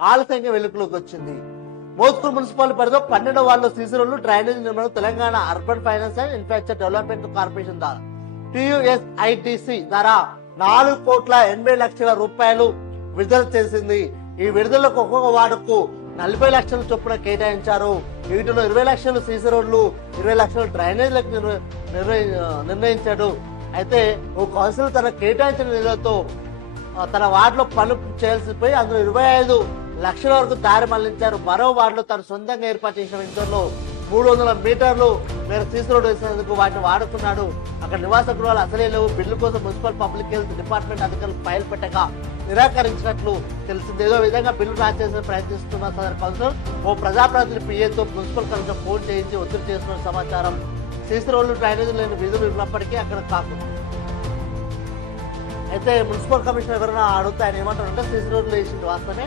ఆలస్యంగా వెలుగులోకి వచ్చింది. మోత్కూరు మున్సిపాలిటీ పరిధిలో 12 వార్డులో సీసీ రోడ్లు డ్రైనేజీ నిర్మాణం Telangana urban finance and infrastructure development corporation ద్వారా TUSIDC ద్వారా 4,80,00,000 రూపాయలు విడుదల చేసింది. ఈ విడుదలకు ఒక్కొక్క వార్డుకు 40 లక్షల చొప్పున కేటాయించారు. వీటిలో 20 లక్షలు సీసీ రోడ్లు, 20 లక్షలు డ్రైనేజీలకు నిర్ణయించాడు. అయితే ఓ కౌన్సిలర్ తన కేటాయించిన నిధులతో తన వార్డులో పనులు చేయాల్సి పోయి అందులో 25 లక్షల వరకు దారి మళ్లించారు. మరో వార్డులో తను సొంతంగా ఏర్పాటు చేసిన వెంచర్లో 300 మీటర్లు మేర సీసీ రోడ్డు వేసినందుకు వాటిని వాడుకున్నాడు. అక్కడ నివాస గృహాలు అసలే లేవు. బిల్లు కోసం మున్సిపల్ పబ్లిక్ హెల్త్ డిపార్ట్మెంట్ అధికారులు ఫైల్ పెట్టగా నిరాకరించినట్లు తెలిసింది. ఏదో విధంగా బిల్లు డ్రా చేసే ప్రయత్నిస్తున్న సదరు కౌన్సిలర్ ఓ ప్రజాప్రతినిధి పిఏతో మున్సిపల్ కమిషనర్ ఫోన్ చేయించి ఒత్తిడి చేస్తున్న సమాచారం. సీసీ రోడ్లు డ్రైనేజీలు లేని విధులు ఉన్నప్పటికీ అక్కడ కాకుండా అయితే మున్సిపల్ కమిషనర్ ఎవరైనా అడిగితే ఆయన ఏమంటారంటే సీసీ రోడ్లు వేసింది వాస్తవమే,